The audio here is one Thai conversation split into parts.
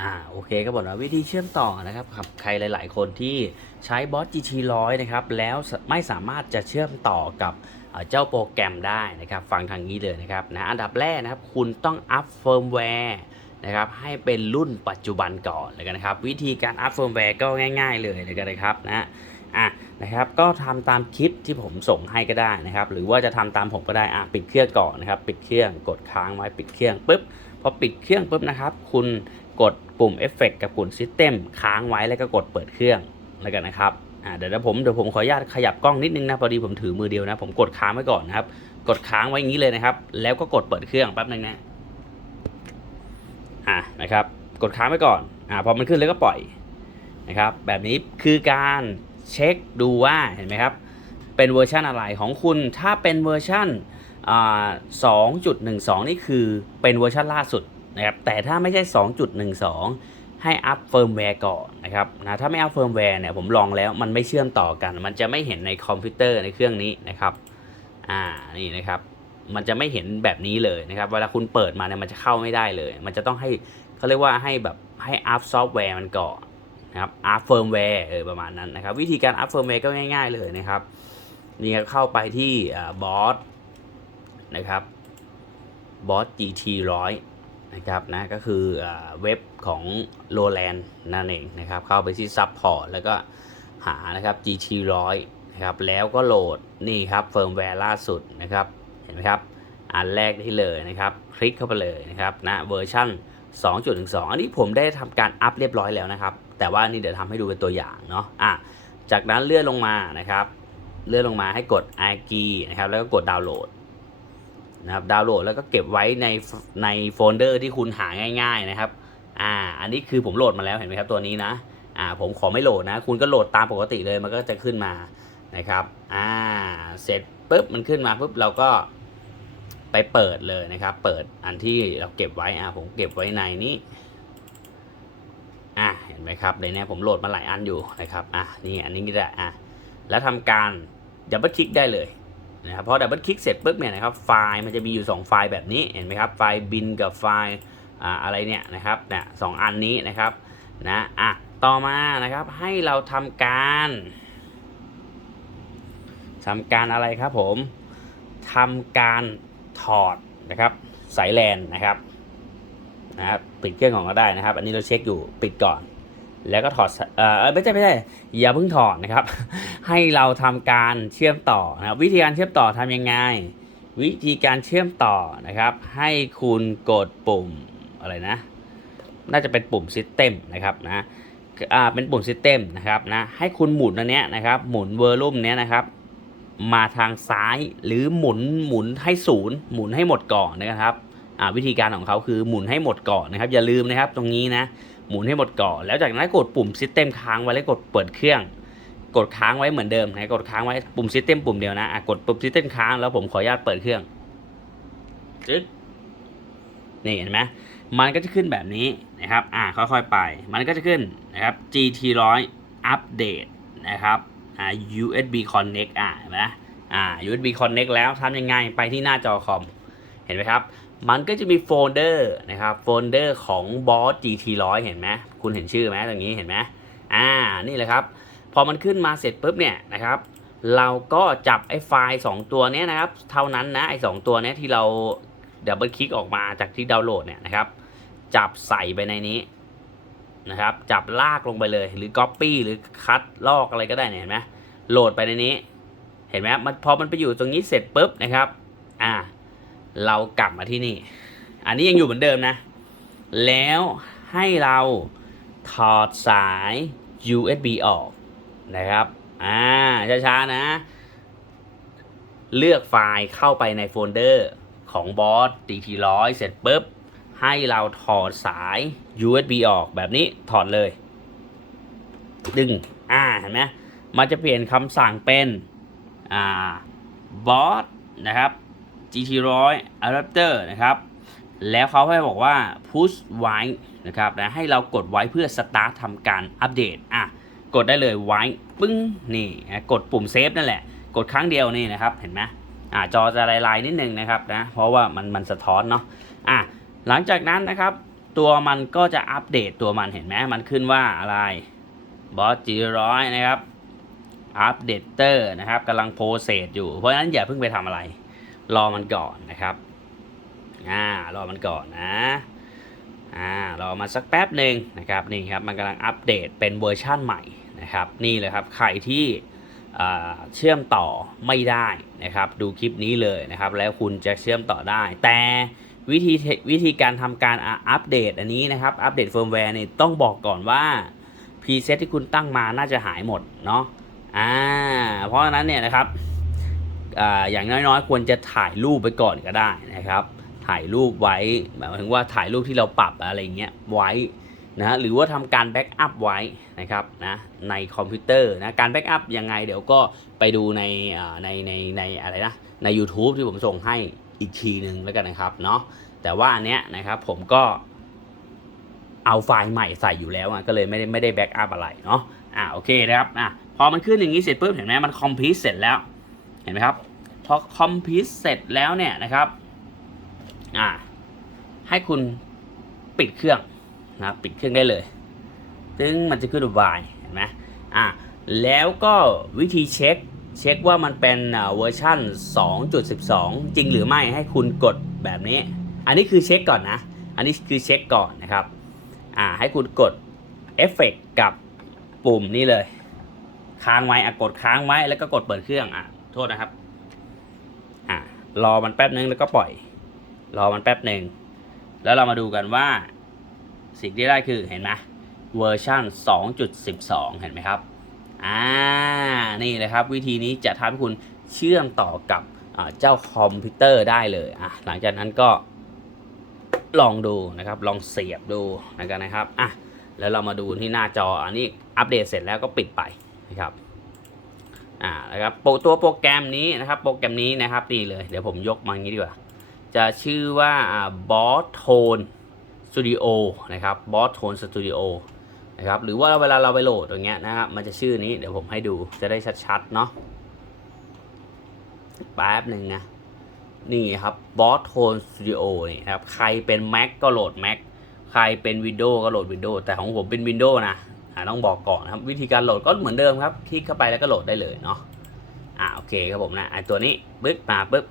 อ่าโอเคก็บอกว่าวิธีเชื่อมต่อนะครับครับใครหลาย ๆ คนที่ใช้บอส GT 100นะครับแล้วไม่สามารถจะเชื่อมต่อกับเจ้าโปรแกรมได้นะครับฟังทางนี้เลยนะครับนะอันดับแรกนะครับคุณต้องอัพเฟิร์มแวร์นะครับให้เป็นรุ่นปัจจุบันก่อนเลยกันนะครับ วิธีการอัพเฟิร์มแวร์ก็ง่าย ๆ เลยเลยกันนะครับนะอะนะครับก็ทำตามคลิปที่ผมส่งให้ก็ได้นะครับ หรือว่าจะทำตามผมก็ได้อะปิดเครื่องก่อนนะครับ ปิดเครื่องกดค้างไว้ปิดเครื่องปุ๊บพอปิดเครื่องปุ๊บนะครับ คุณ กดปุ่มเอฟเฟกกับปุ่มซิสเต็มค้างไว้แล้วก็กดเปิดเครื่องแล้วกันนะครับอ่าเดี๋ยวผมเดี๋ยวผมขออนุญาตขยับกล้องนิดนึงนะพอดีผมถือมือเดียวนะ ผมกดค้างไว้ก่อนนะครับ กดค้างไว้อย่างนี้เลยนะครับ แล้วก็กดเปิดเครื่องแป๊บนึงนะอ่านะครับ กดค้างไว้ก่อนอ่าพอมันขึ้นแล้วก็ปล่อยนะครับ แบบนี้คือการเช็คดูว่าเห็นไหมครับ เป็นเวอร์ชันอะไรของคุณถ้าเป็นเวอร์ชันอ่า2.12 นี่คือเป็นเวอร์ชันล่าสุด นะครับแต่ถ้าไม่ใช่ 2.12 ให้อัพเฟิร์มแวร์ก่อนนะครับนะถ้าไม่อัพเฟิร์มแวร์เนี่ยผมลองแล้วมันไม่เชื่อมต่อกัน มันจะไม่เห็นในคอมพิวเตอร์ในเครื่องนี้นะครับอ่านี่นะครับมันจะไม่เห็นแบบนี้เลยนะครับ เวลาคุณเปิดมาเนี่ยมันจะเข้าไม่ได้เลย มันจะต้องให้เขาเรียกว่าให้แบบให้อัพซอฟต์แวร์มันก่อนนะครับอัพเฟิร์มแวร์เออประมาณนั้นนะครับ วิธีการอัพเฟิร์มแวร์ก็ง่าย ๆเลยนะครับนี่ครับเข้าไปที่บอสนะครับบอส GT 100 นะครับนะก็คือเว็บของ l o w l a n d นั่นเองนะครับเข้าไปที่ Support แล้วก็หานะครับ GT 100นะครับแล้วก็โหลดนี่ครับเฟิร์มแวร์ล่าสุดนะครับเห็นไหมครับอันแรกที่เลยนะครับคลิกเข้าไปเลยนะครับนะเวอร์ชัน2.12 อันนี้ผมได้ทำการอัพเรียบร้อยแล้วนะครับ แต่ว่านี่เดี๋ยวทำให้ดูเป็นตัวอย่างเนาะอะจากนั้นเลื่อนลงมานะครับ เลื่อนลงมาให้กด i g นะครับแล้วก็กดดาวน์โหลด นะครับดาวน์โหลดแล้วก็เก็บไว้ในในโฟลเดอร์ที่คุณหาง่าย ๆนะครับอ่าอันนี้คือผมโหลดมาแล้วเห็นไหมครับตัวนี้นะอ่าผมขอไม่โหลดนะ คุณก็โหลดตามปกติเลยมันก็จะขึ้นมานะครับอ่าเสร็จปุ๊บมันขึ้นมาปุ๊บเราก็ไปเปิดเลยนะครับ เปิดอันที่เราเก็บไว้อ่าผมเก็บไว้ในนี้อ่าเห็นไหมครับในนี้ผมโหลดมาหลายอันอยู่นะครับอะนี่อันนี้ก็ได้อะแล้วทำการดับเบิลคลิกได้เลย นะครับพอดับเบิลคลิกเสร็จปุ๊บเนี่ยนะครับไฟล์มันจะมีอยู่ 2 ไฟล์แบบนี้เห็นไหมครับไฟล์บินกับไฟล์อะไรเนี่ยนะครับเนี่ยสองอันนี้นะครับนะอะต่อมานะครับให้เราทำการทำการอะไรครับผมทำการถอดนะครับสายแลนนะครับนะครับปิดเครื่องของเราได้นะครับ อันนี้เราเช็คอยู่ปิดก่อน แล้วก็ถอดเอ่อไม่ใช่ไม่ใช่อย่าเพิ่งถอดนะครับ ให้เราทำการเชื่อมต่อนะครับวิธีการเชื่อมต่อทำยังไง วิธีการเชื่อมต่อนะครับ ให้คุณกดปุ่มอะไรนะ น่าจะเป็นปุ่ม System นะครับนะอ่าเป็นปุ่ม System นะครับนะให้คุณหมุนอันเนี้ยนะครับ หมุนเวอร์ลุ่มเนี้ยนะครับ มาทางซ้ายหรือหมุนหมุนให้ศูนย์หมุนให้หมดก่อนนะครับอ่าวิธีการของเขาคือหมุนให้หมดก่อนนะครับ อย่าลืมนะครับตรงนี้นะ หมุนให้หมดก่อน แล้วจากนั้นกดปุ่ม System ค้างไว้แล้วกดเปิดเครื่อง กดค้างไว้เหมือนเดิมนะกดค้างไว้ปุ่ม System ปุ่มเดียวนะอะกดปุ่ม System ค้างแล้วผมขออนุญาตเปิดเครื่องจึ๊กนี่เห็นไหมมันก็จะขึ้นแบบนี้นะครับ อ่าค่อยๆไป มันก็จะขึ้นนะครับ GT 100 Update นะครับ อ่า USB Connect อ่าเห็นไหมอ่า USB Connect แล้วทำยังไงไปที่หน้าจอคอม ห็นไหมครับ มันก็จะมีโฟลเดอร์นะครับ โฟลเดอร์ของบอส GT 100 เห็นไหม คุณเห็นชื่อไหมตรงนี้เห็นไหมอ่า นี่แหละครับ พอมันขึ้นมาเสร็จปุ๊บเนี่ยนะครับ เราก็จับไอ้ไฟล์ 2 ตัวนี้นะครับ เท่านั้นนะ ไอ้สตัวนี้ที่เราดับเบิลคลิกออกมาจากที่ดาวน์โหลดเนี่ยนะครับ จับใส่ไปในนี้นะครับ จับลากลงไปเลย หรือ Copy หรือคัดลอกอะไรก็ได้เนี่ยเห็นไหมโหลดไปในนี้ เห็นไหมมันพอมันไปอยู่ตรงนี้เสร็จปุ๊บนะครับ อ่า เรากลับมาที่นี่ อันนี้ยังอยู่เหมือนเดิมนะ แล้วให้เราถอดสาย USB ออกนะครับ อ่า ช้าๆนะ เลือกไฟล์เข้าไปในโฟลเดอร์ของบอส DT100 เสร็จปุ๊บ ให้เราถอดสาย USB ออกแบบนี้ถอดเลย ดึง อ่า เห็นไหมมันจะเปลี่ยนคำสั่งเป็น อ่าบอสนะครับ GT 100 adapter นะครับ แล้วเขาให้บอกว่า push ไว้นะครับนะให้เรากดไว้เพื่อ start ทำการอัปเดตอะกดได้เลยไว้ปึ้งนี่นะกดปุ่มเซฟนั่นแหละ กดครั้งเดียวนี่นะครับเห็นไหมอ่าจอจะลายๆนิดนึงนะครับนะเพราะว่ามันมันสะท้อนเนาะอะหลังจากนั้นนะครับ ตัวมันก็จะอัปเดตตัวมันเห็นไหมมันขึ้นว่าอะไรบอสจีร้อยนะครับอัปเดตเตอร์นะครับกำลังโปรเซสอยู่เพราะฉะนั้นอย่าเพิ่งไปทำอะไร รอมันก่อนนะครับอ่ารอมันก่อนนะอ่ารอมาสักแป๊บหนึ่งนะครับนี่ครับมันกำลังอัปเดตเป็นเวอร์ชั่นใหม่นะครับนี่เลยครับใครที่อ่าเชื่อมต่อไม่ได้นะครับ ดูคลิปนี้เลยนะครับ แล้วคุณจะเชื่อมต่อได้ แต่วิธีวิธีการทำการอัปเดตอันนี้นะครับ อัปเดตเฟิร์มแวร์นี่ต้องบอกก่อนว่าพรีเซตที่คุณตั้งมาน่าจะหายหมดเนาะอ่าเพราะฉะนั้นเนี่ยนะครับ ออย่างน้อยๆ ควรจะถ่ายรูปไปก่อนก็ได้นะครับ ถ่ายรูปไว้หมายถึงว่าถ่ายรูปที่เราปรับอะไรเงี้ยไว้นะหรือว่าทำการแบ็กอัพไว้นะครับนะในคอมพิวเตอร์นะการแบ็กอัพยังไงเดี๋ยวก็ไปดูในในในในอะไรนะใน YouTube ที่ผมส่งให้อีกทีหนึ่งแล้วกันนะครับเนาะแต่ว่าอันเนี้ยนะครับผมก็เอาไฟล์ใหม่ใส่อยู่แล้วก็เลยไม่ได้ไม่ได้แบ็กอัพอะไรเนาะอ่าโอเคนะครับอะพอมันขึ้นอย่างนี้เสร็จปุ๊บเห็นไหมมันคอมพิวเสร็จแล้ว เห็นไหมครับ พอคอมพิวเสร็จแล้วเนี่ยนะครับอ่าให้คุณปิดเครื่องนะปิดเครื่องได้เลยซึ่งมันจะขึ้นวายเห็นไหมอ่าแล้วก็วิธีเช็คเช็คว่ามันเป็นเวอร์ชัน2.12 จริงหรือไม่ให้คุณกดแบบนี้ อันนี้คือเช็คก่อนนะ อันนี้คือเช็คก่อนนะครับ อ่าให้คุณกดเอฟเฟกกับปุ่มนี้เลย ค้างไว้อะกดค้างไว้แล้วก็กดเปิดเครื่องอะ โทษนะครับ อะรอมันแป๊บนึงแล้วก็ปล่อย รอมันแป๊บหนึ่ง แล้วเรามาดูกันว่า สิ่งที่ได้คือเห็นไหมเวอร์ชัน2.12 เห็นไหมครับ อ่า นี่เลยครับ วิธีนี้จะทำให้คุณเชื่อมต่อกับเจ้าคอมพิวเตอร์ได้เลย อะ หลังจากนั้นก็ลองดูนะครับ ลองเสียบดูนะครับนะครับ อะ แล้วเรามาดูที่หน้าจอ อันนี้อัปเดตเสร็จแล้วก็ปิดไปนะครับ อ่านะครับโปรตัวโปรแกรมนี้นะครับ โปรแกรมนี้นะครับนี่เลย เดี๋ยวผมยกมาอย่างนี้ดีกว่า จะชื่อว่าอ่า Boss Tone Studio นะครับ Boss Tone Studio นะครับหรือว่าเวลาเราไปโหลดตรงเงี้ยนะครับมันจะชื่อนี้เดี๋ยวผมให้ดูจะได้ชัดๆเนาะแป๊บหนึ่งนะนี่ครับ Boss Tone Studio นี่นะครับใครเป็น Mac ก็โหลด Mac ใครเป็น Windows ก็โหลด Windows แต่ของผมเป็น Windows นะ ต้องบอกก่อนนะครับ วิธีการโหลดก็เหมือนเดิมครับ คลิกเข้าไปแล้วก็โหลดได้เลยเนาะอ่าโอเคครับผมนะไอตัวนี้ปึ๊บมาปึ๊บ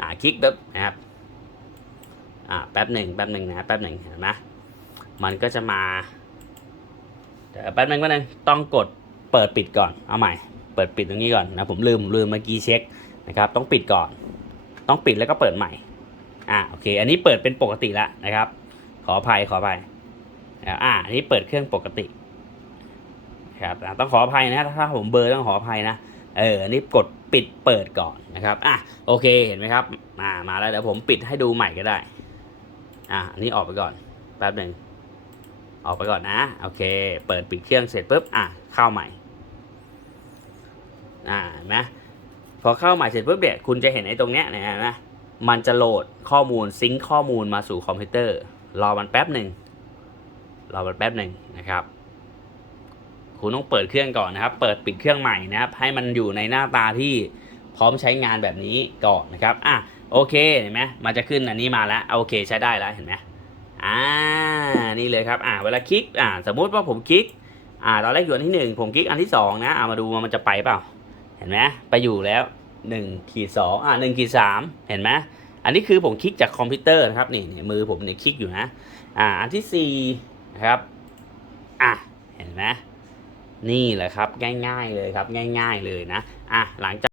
อ่าคลิกปึ๊บนะครับอ่าแป๊บหนึ่งแป๊บหนึ่งนะแป๊บหนึ่งเห็นไหมมันก็จะมาเดี๋ยวแป๊บหนึ่งแป๊บหนึ่งต้องกดเปิดปิดก่อนเอาใหม่ เปิดปิดตรงนี้ก่อนนะผมลืมลืมเมื่อกี้เช็คนะครับ ต้องปิดก่อน ต้องปิดแล้วก็เปิดใหม่อ่าโอเค อันนี้เปิดเป็นปกติแล้วนะครับ ขออภัยขออภัยอ่าอันนี้เปิดเครื่องปกติ ครับต้องขออภัยนะถ้าผมเบอร์ต้องขออภัยนะเอออันนี้กดปิดเปิดก่อนนะครับอะโอเคเห็นไหมครับมามาแล้วเดี๋ยวผมปิดให้ดูใหม่ก็ได้อะอันนี้ออกไปก่อนแป๊บหนึ่งออกไปก่อนนะโอเค เปิดปิดเครื่องเสร็จปุ๊บอะเข้าใหม่อ่าเห็นไหมพอเข้าใหม่เสร็จปุ๊บเนี่ยคุณจะเห็นไอ้ตรงเนี้ยนะนไหมมันจะโหลดข้อมูลซิงค์ข้อมูลมาสู่คอมพิวเตอร์ รอมันแป๊บหนึ่งรอมันแป๊บหนึ่งนะครับ คุณต้องเปิดเครื่องก่อนนะครับ เปิดปิดเครื่องใหม่นะครับ ให้มันอยู่ในหน้าตาที่พร้อมใช้งานแบบนี้ก่อนนะครับ อะโอเคเห็นไหมมันจะขึ้นอันนี้มาแล้วโอเคใช้ได้แล้วเห็นไหมอ่านี่เลยครับอ่าเวลาคลิกอ่าสมมุติว่าผมคลิกอ่าตอนแรกอยู่อันที่หนึ่งผมคลิกอันที่สองนะเอามาดูว่ามันจะไปเปล่า เห็นไหมไปอยู่แล้วหนึ่งขีดสองอ่าหนึ่งขีดสามเห็นไหมอันนี้คือผมคลิกจากคอมพิวเตอร์นะครับนี่นี่มือผมเนี่ยคลิกอยู่นะอ่าอันที่สี่นะครับอะเห็นไหม นี่แหละครับง่าย ๆเลยครับง่าย ๆเลยนะอะหลังจาก